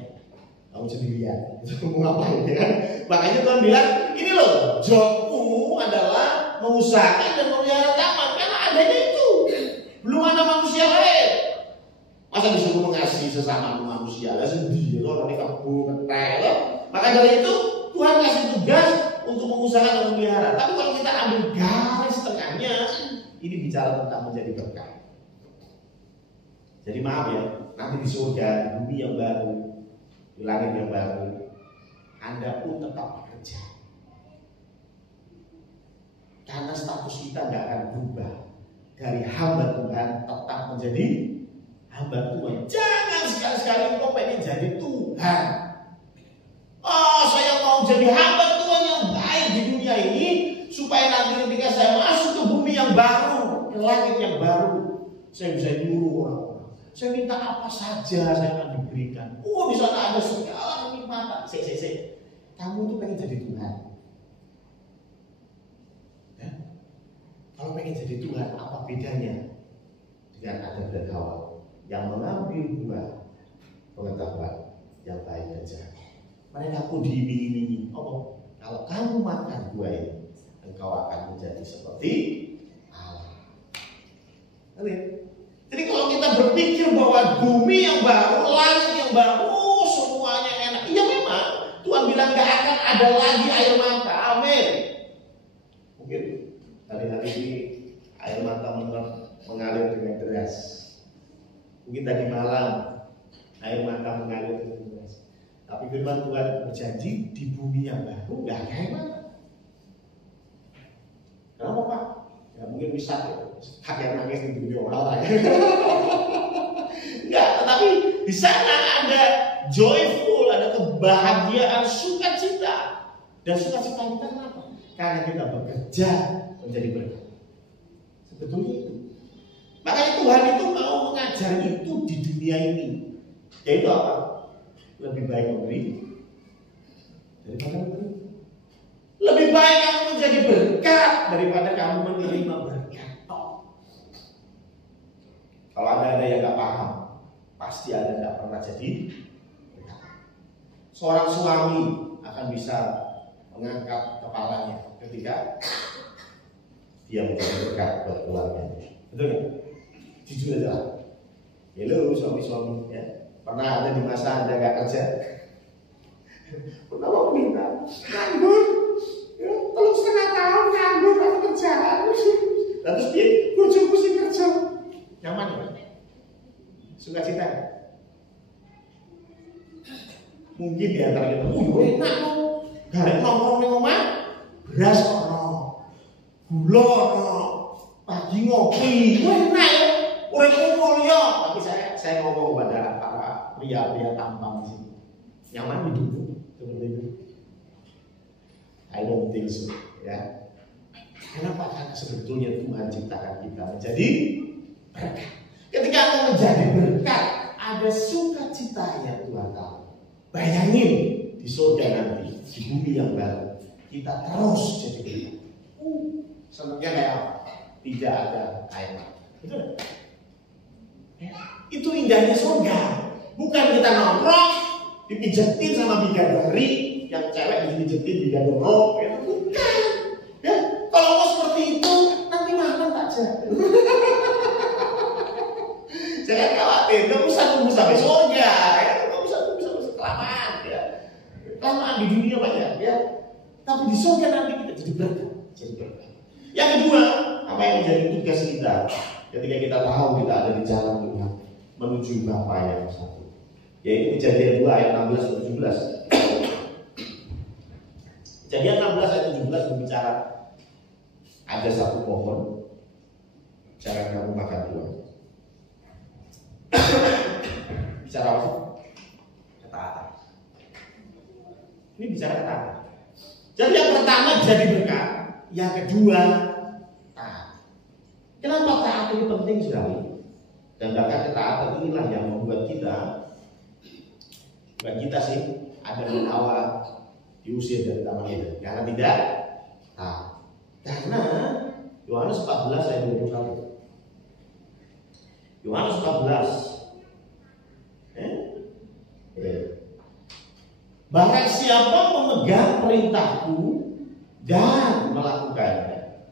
Kamu sendirian. Itu ngomong apa ya kan? Makanya Tuhan bilang, ini loh, jobmu adalah mengusahakan dan memelihara taman. Karena adanya itu. Belum ada manusia lain. Masa disuruh mengasihi sesama manusia? Lah sedih loh, nanti kamu ketel. Maka dari itu Tuhan kasih tugas untuk mengusahakan dan memelihara. Tapi kalau kita ambil garis tengahnya, ini bicara tentang menjadi berkat. Jadi maaf ya, nanti di surga, di bumi yang baru, di langit yang baru, Anda pun tetap bekerja. Karena status kita tidak akan berubah. Dari hamba Tuhan tetap menjadi hamba Tuhan. Jangan sekali-sekali kau pengen jadi Tuhan. Oh, saya mau jadi hamba Tuhan yang baik di dunia ini, supaya nanti ketika saya masuk ke bumi yang baru, ke langit yang baru, saya bisa nyuruh orang-orang. Saya minta apa saja saya akan diberikan. Oh, di sana ada segala kenikmatan. Kamu tuh pengen jadi Tuhan. Ya? Kalau pengen jadi Tuhan, apa bedanya dengan Adam dan Hawa yang mengambil buah pengetahuan yang baik dan jahat? Mereka pun diiming-imingi. Oh, kalau kamu makan buah ini, engkau akan menjadi seperti Allah. Jadi kalau kita berpikir bahwa bumi yang baru, langit yang baru, semuanya enak. Iya memang, Tuhan bilang gak akan ada lagi air mata. Amin. air mata mengalir dengan deras. Mungkin tadi malam air mata mengalir dengan deras. Tapi firman Tuhan berjanji di bumi yang baru nggak ada air mata. Kenapa Pak? Ya mungkin bisa kakek nangis di dunia orang. Enggak, tetapi di sana ada joyful, ada kebahagiaan, sukacita. Dan sukacita kita kenapa? Karena kita bekerja menjadi berkat. Sebetulnya itu. Makanya Tuhan itu mau mengajar itu di dunia ini. Yaitu apa? Lebih baik memberi daripada memberi. Lebih baik kamu menjadi berkat daripada kamu menerima berkat. Kalau ada yang nggak paham, pasti Anda nggak pernah jadi berkat. Seorang suami akan bisa mengangkat kepalanya ketika dia menjadi berkat buat keluarganya. Betul nggak? Jujur aja. Halo suami-suami, ya. Pernah ada di masa Anda nggak kerja? Pernah mau minta nganggur, ya, terus setengah tahun nganggur atau kerjaan. Lalu dia bojoku sih kerja. Nyaman ya? Suka cita? Mungkin di antara kita, enak garek nongkrong ning omah, beras ono, gula ono, pagi ngopi, enak ya, uripmu mulya. Tapi saya ngomong kepada para pria-pria tampan di sini, nyaman hidup seperti itu? I don't think so, ya. Kenapa? Karena sebetulnya Tuhan ciptakan kita menjadi berkat. Ketika Anda menjadi berkat, ada sukacita yang Tuhan tahu. Bayangin di surga nanti, di bumi yang baru, kita terus jadi berkat. Senangnya kayak apa? Tidak ada air mata. Betul? Itu indahnya surga. Bukan kita nongkrong, dipijetin sama bidadari, yang cewek dipijetin bidadoro, itu bukan. Ya, kalau mau seperti itu, nanti makan tak jadi. Jangan khawatir, nggak usah tunggu sampai surga, ya. Nggak usah kelamaan, ya. Kelamaan di dunia banyak, ya. Tapi di surga nanti kita jadi berkat, Yang kedua, apa yang menjadi tugas kita ketika kita tahu kita ada di jalan Tuhan menuju Bapa yang satu, yaitu Kejadian 2 ayat 16 dan 17. Kejadian 16 ayat 17 berbicara ada satu pohon, jangan kamu makan buah. Bicara apa sih? Ketaatan. Ini bicara ketaatan. Jadi yang pertama jadi berkat, yang kedua taat. Kenapa taat itu penting sekali? Dan bahkan ketaatan inilah yang membuat kita, bukan kita sih, Adam dan Hawa diusir dari Taman Eden karena tidak taat. Karena Yohanes 14 ayat 21. Yohanes 14. Barang siapa memegang perintahku dan melakukannya,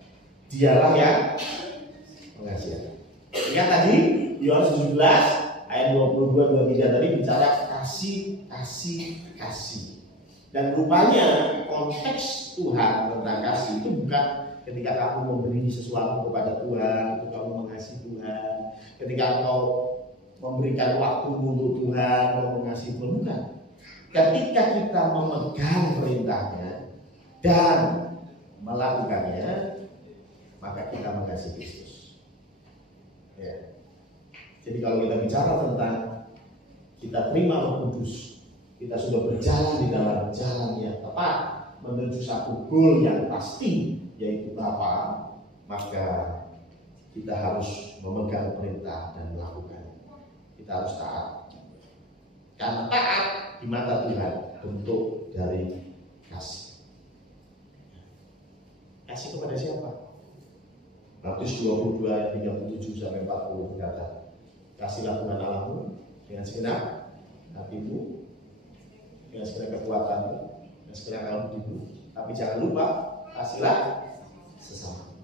dialah yang mengasihi aku. Ingat tadi Yohanes 17 ayat 22-23 tadi bicara kasih. Dan rupanya konteks Tuhan tentang kasih itu bukan ketika kamu memberi sesuatu kepada Tuhan, kamu mengasihi Tuhan, ketika engkau memberikan waktu untuk Tuhan, mau mengasihi Tuhan, bukan. Ketika kita memegang perintahnya dan melakukannya, maka kita mengasihi Kristus. Ya. Jadi kalau kita bicara tentang kita terima Roh Kudus, kita sudah berjalan di dalam jalan yang tepat menuju satu goal yang pasti, yaitu Bapa, maka kita harus memegang perintah dan melakukannya. Kita harus taat. Karena taat di mata Tuhan bentuk dari kasih. Kasih kepada siapa? Matius 22 ayat 37 sampai 40 berkata, kasihlah Tuhan Allahmu dengan segenap hatimu, dengan segenap kekuatanmu, dengan segenap kalbumu. Tapi jangan lupa kasihlah sesama.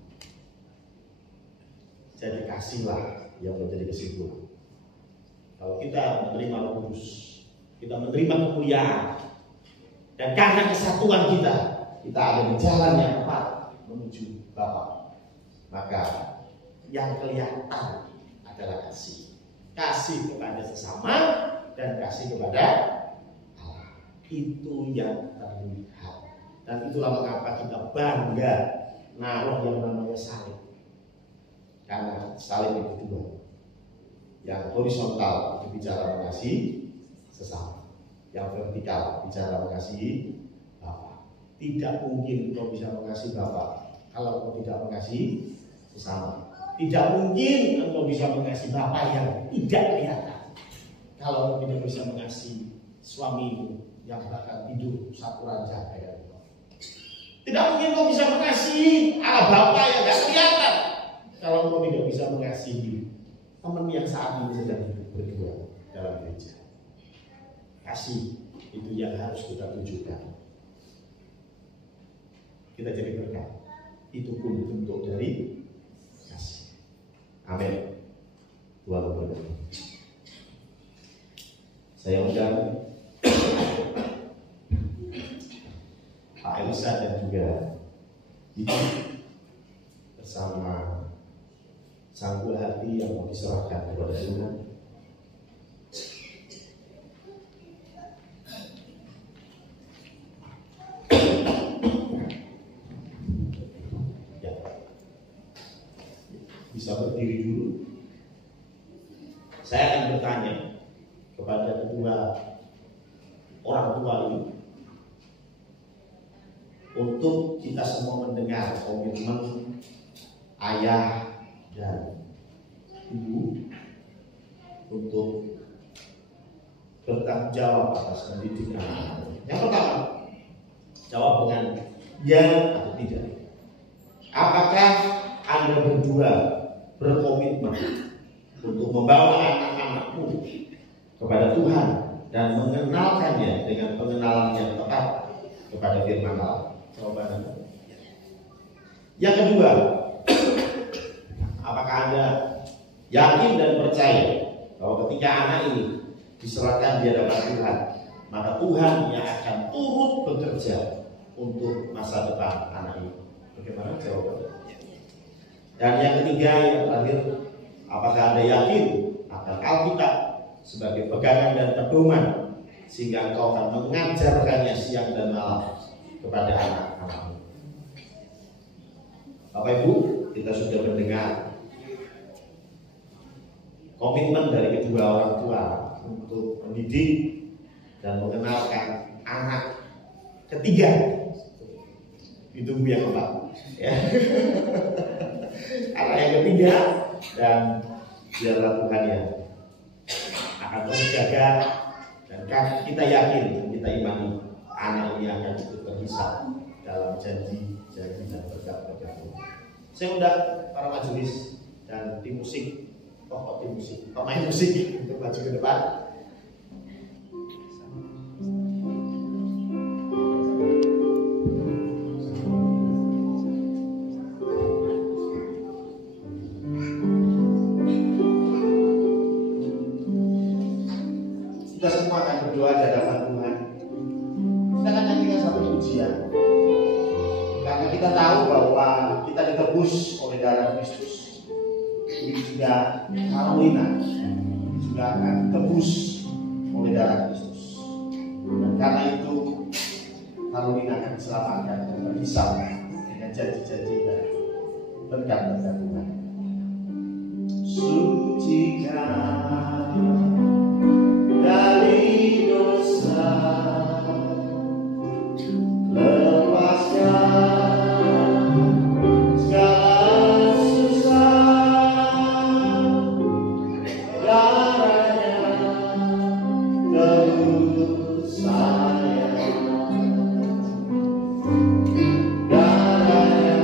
Jadi kasihlah yang menjadi kesimpulan. Kalau kita menerima Roh Kudus, kita menerima kemuliaan, dan karena kesatuan kita ada di jalan yang tepat menuju Bapa, maka yang kelihatan adalah kasih. Kasih kepada sesama dan kasih kepada Allah. Itu yang terlihat. Dan itulah mengapa kita bangga naruh yang namanya salib. Karena salib itu dua. Yang horizontal itu bicara mengasihi sesama. Yang vertikal bicara mengasihi Bapa. Tidak mungkin kau bisa mengasihi Bapa kalau kau tidak mengasihi sesama. Tidak mungkin engkau bisa mengasihi Bapa yang tidak kelihatan kalau engkau tidak bisa mengasihi suamimu yang bahkan tidur satu ranjang kayak engkau. Tidak mungkin engkau bisa mengasihi Allah Bapa yang tidak kelihatan kalau engkau tidak bisa mengasihi teman yang saat ini sedang hidup berdua dalam gereja. Kasih itu yang harus kita tunjukkan. Kita jadi berkat. Itu pun bentuk dari kasih. Amin. Tuhan memberkati. Saya undang Pak Elisa dan juga Ibu bersama sang buah hati yang mau diserahkan kepada Tuhan. Ya. Bisa berdiri dulu. Saya akan bertanya kepada kedua orang tua ini untuk kita semua mendengar komitmen ayah dan ibu untuk bertanggung jawab atas pendidikan anak. Yang pertama, jawab dengan ya atau tidak. Apakah Anda berdua berkomitmen untuk membawa anak-anakmu kepada Tuhan dan mengenalkannya dengan pengenalan yang tepat kepada firman Allah? Jawaban Anda. Yang kedua, apakah Anda yakin dan percaya bahwa ketika anak ini diserahkan di hadapan Tuhan, maka Tuhan yang akan turut bekerja untuk masa depan anak ini? Bagaimana jawabannya? Dan yang ketiga, yang terakhir, apakah Anda yakin akan Alkitab sebagai pegangan dan pedoman sehingga engkau akan mengajarkannya siang dan malam kepada anak-anakmu? Bapak Ibu, kita sudah mendengar komitmen dari kedua orang tua untuk mendidik dan mengenalkan anak ketiga. Ditunggu yang keempat. Ya. Anak yang ketiga, dan biarlah Tuhan yang akan menjaga, dan kita yakin, kita imani anak ini akan terhisap dalam janji-janji dan berkat-berkat. Saya undang para majelis dan tim musik, pemain musik untuk maju ke depan. Kita semua akan berdoa di hadapan Tuhan. Kita akan nyanyikan satu pujian, karena kita tahu bahwa kita ditebus oleh darah Kristus. Ini juga Carolina juga akan ditebus oleh darah Kristus. Dan karena itu Carolina akan diselamatkan dan terhisap dengan janji-janji dan berkat-berkat Tuhan. Sucikan dari dosa, lepaskan segala susah, darahnya tebus saya, darahnya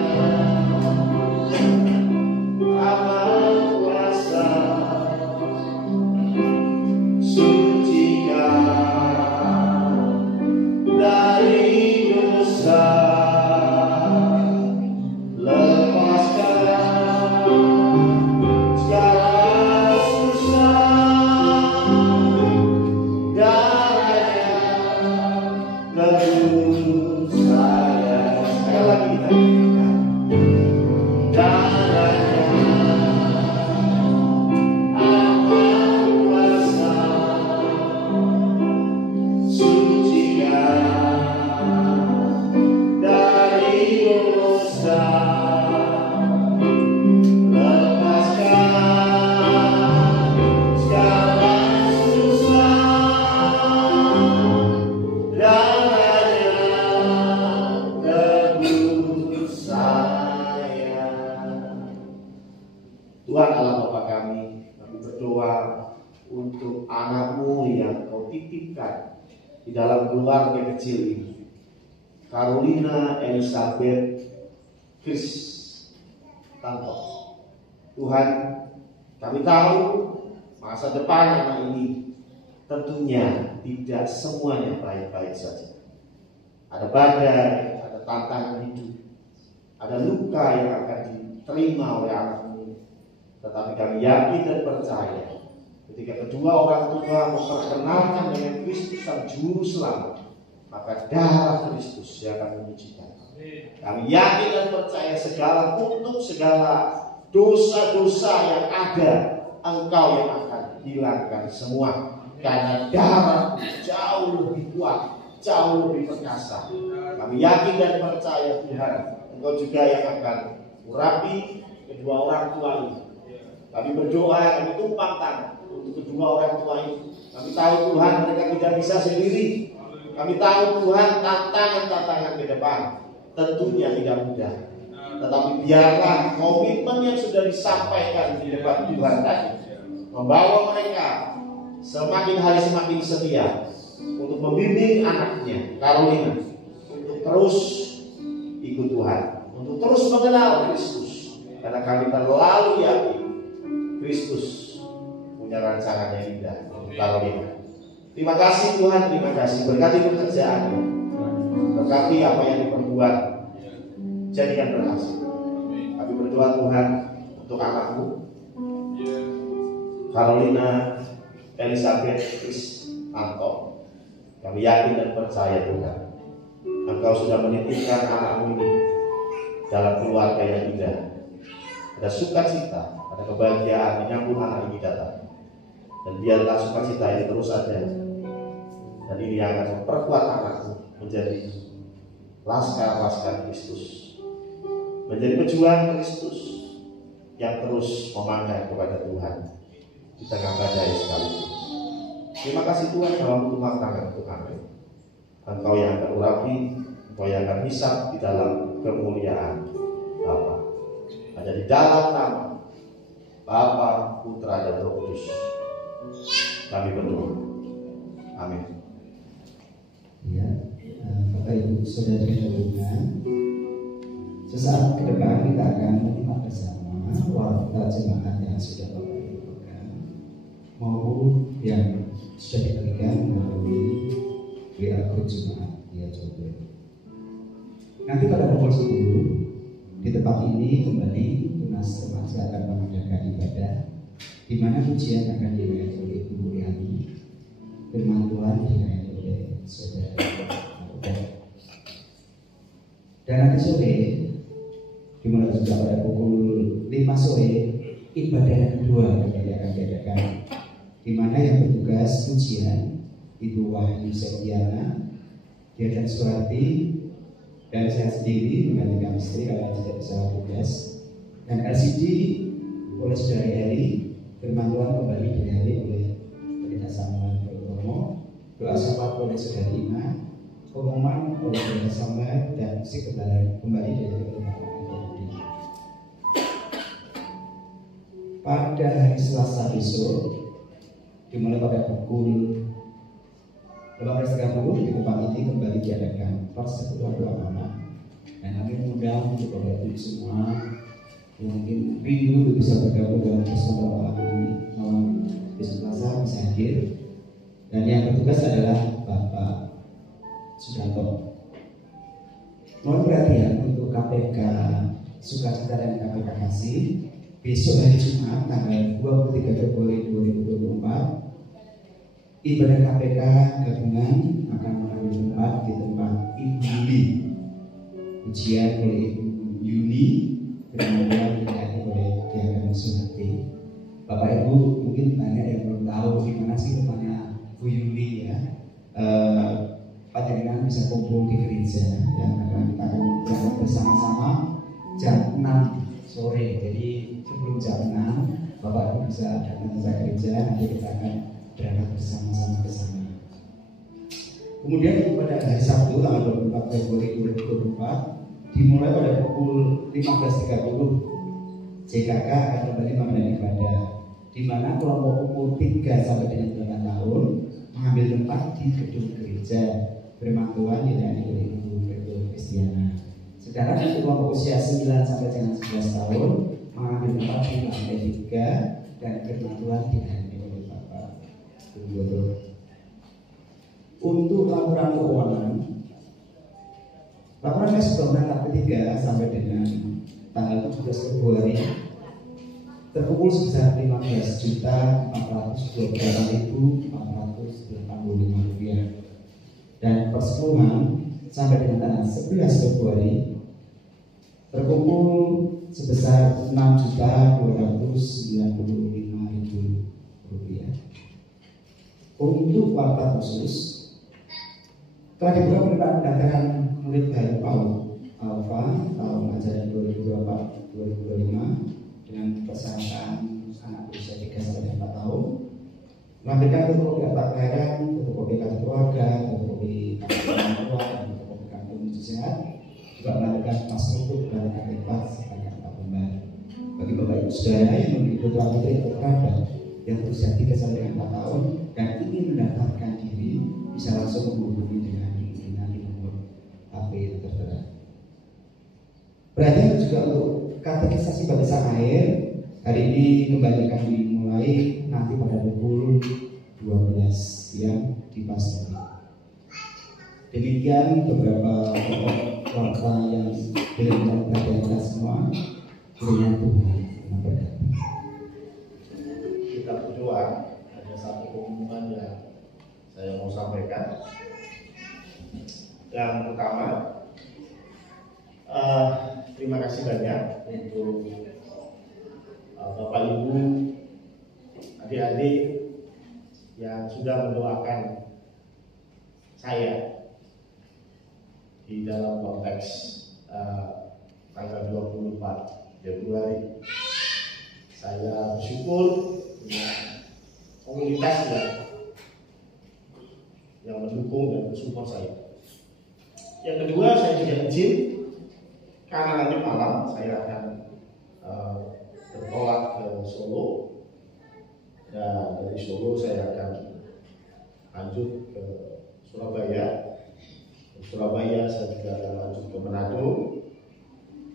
aman kuasa. Tuhan Allah Bapa kami berdoa untuk anak-Mu yang Kau titipkan di dalam keluarga kecil ini, Carolina Elizabeth Kristanto. Tuhan, kami tahu masa depan anak ini tentunya tidak semuanya baik-baik saja. Ada badai, ada tantangan hidup, ada luka yang akan diterima oleh anak ini. Tetapi kami yakin dan percaya ketika kedua orang tua memperkenalkan dengan Kristus sang juru selamat, maka darah Kristus yang akan menyucikan. Kami yakin dan percaya segala kutuk, segala dosa-dosa yang ada, Engkau yang akan hilangkan semua. Karena darah jauh lebih kuat, jauh lebih perkasa. Kami yakin dan percaya Tuhan, Engkau juga yang akan urapi kedua orang tua ini. Kami berdoa, kami tumpang tangan untuk kedua orang tua ini. Kami tahu Tuhan mereka tidak bisa sendiri. Kami tahu Tuhan tantangan-tantangan ke depan tentunya tidak mudah. Tetapi biarlah komitmen yang sudah disampaikan di depan Tuhan tadi membawa mereka semakin hari semakin setia untuk membimbing anaknya Carolina untuk terus ikut Tuhan, untuk terus mengenal Kristus. Karena kami terlalu yakin Kristus punya rancangan yang indah untuk Carolina. Terima kasih Tuhan, terima kasih. Berkati pekerjaannya, berkati apa yang diperbuat, jadikan berhasil. Kami berdoa Tuhan untuk anakmu Carolina Elizabeth Kristanto. Kami yakin dan percaya Tuhan, Engkau sudah menitipkan anakmu ini dalam keluarga yang indah. Ada sukacita, ada kebahagiaan menyambut anak ini datang. Dan biarlah sukacita ini terus ada. Dan ini akan memperkuat anakmu menjadi laskar-laskar Kristus, menjadi pejuang Kristus yang terus memangkai kepada Tuhan di tengah badai sekalipun. Terima kasih Tuhan dalam tumpang tangan untuk kami. Engkau yang akan urapi, Engkau yang akan hisap di dalam kemuliaan Bapa. Hanya di dalam nama Bapa, Putra, dan Roh Kudus kami berdoa. Amin. Ya, Bapak Ibu Saudara sekalian, sesaat ke depan kita akan menyimak bersama warta jemaat yang sudah Bapak Ibu pegang maupun yang sudah diberikan melalui WA Grup Jemaat Dia Jodoh. Nanti pada pukul 10 di tempat ini kembali Tunas Remaja akan mengadakan ibadah di mana pujian akan dirayakan oleh Ibu Muriani, firman Tuhan dirayakan oleh Saudara Albert. Dan nanti sore dimulai juga pada pukul 5 sore ibadah yang kedua kembali akan diadakan, di mana yang bertugas pujian Ibu Wahyu Setiana, Diadan Surati, dan saya sendiri menggantikan istri karena tidak bisa tugas, dan LCD oleh Saudara Eri. Firman Tuhan kembali dihadiri oleh Pendeta Samuel Romo, doa syafaat oleh Saudara Ima, pengumuman oleh Pendeta Samuel, dan musik kembali dari Pendeta Eri. Pada hari Selasa besok dimulai pada pukul 18.30 di tempat ini kembali diadakan persekutuan doa malam. Dan kami mengundang untuk Bapak Ibu semua yang mungkin rindu bisa bergabung dalam persekutuan malam ini, malam besok Selasa bisa hadir. Dan yang bertugas adalah Bapak Sudanto. Mohon perhatian untuk KPK Sukacita dan KPK Kasih. Besok hari Jumat tanggal 23 Februari 2024 ibadah KPK gabungan akan mengambil tempat di tempat Ibu Yuli. Ujian oleh Ibu Yuli, kemudian dilayani oleh Diakan Sunati. Bapak Ibu mungkin banyak yang belum tahu di mana sih tempatnya Bu Yuli ya. Panjenengan bisa kumpul di gereja dan kita akan berangkat bersama-sama jam 6 sore. Jadi sebelum jam 6 Bapak Ibu bisa datang ke gereja, nanti kita akan berangkat bersama-sama ke sana. Kemudian pada hari Sabtu tanggal 24 Februari 2024 dimulai pada pukul 15.30 JKK akan kembali mengadakan di mana kelompok umur 3 sampai dengan 8 tahun mengambil tempat di gedung gereja firman Tuhan dilayani oleh Ibu Rektor Kristiana. Sedangkan untuk kelompok usia 9 sampai dengan 11 tahun mengambil tempat di lantai 3 dan firman Tuhan dilayani oleh Bapak Guru. Untuk laporan keuangan, laporan cash flow tahap ketiga sampai dengan tanggal 17 Februari terkumpul sebesar Rp15.428.485 dan persepuluhan sampai dengan tanggal 11 Februari terkumpul sebesar Rp6.295.000. Untuk kuartal khusus telah dibuka pendaftaran murid baru Alfa tahun ajaran 2024-2025 dengan persyaratan anak usia 3 sampai 4 tahun, melampirkan fotokopi akta kelahiran, fotokopi kartu keluarga, fotokopi kartu orang tua, dan fotokopi kartu sehat, juga melampirkan paspor dan KTP sebanyak 4 lembar. Bagi bapak ibu saudara yang memiliki putra putri atau kerabat yang berusia 3 sampai 4 tahun dan ingin mendaftarkan diri, bisa langsung menghubungi dengan pimpinan di nomor HP tertera. Perhatian juga untuk katekisasi baptisan air hari ini kembali akan dimulai nanti pada pukul 12 siang di Pastori. Demikian beberapa pokok warta yang dengan perhatian kita semua. Kiranya Tuhan memberkati. Kita berdoa. Ada satu pengumuman yang saya mau sampaikan. Yang pertama, terima kasih banyak untuk Bapak Ibu, adik-adik yang sudah mendoakan saya di dalam konteks tanggal 24 Februari. Saya bersyukur dengan komunitas yang mendukung dan mensupport saya. Yang kedua, saya juga izin karena nanti malam saya akan bertolak ke Solo, dan dari Solo saya akan lanjut ke Surabaya. Dari Surabaya saya juga akan lanjut ke Manado.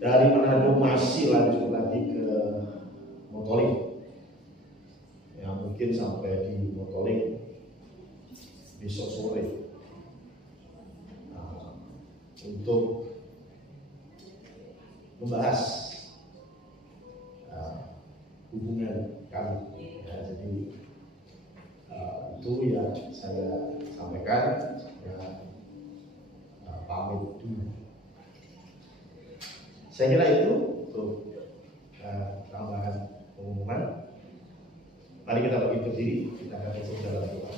Dari Manado masih lanjut lagi ke Motoling, yang mungkin sampai di Motoling besok sore. Untuk membahas hubungan kami, ya, jadi itu yang saya sampaikan, dan pamit dulu. Saya kira itu untuk tambahan pengumuman. Mari kita bagi berdiri, kita akan masuk dalam doa.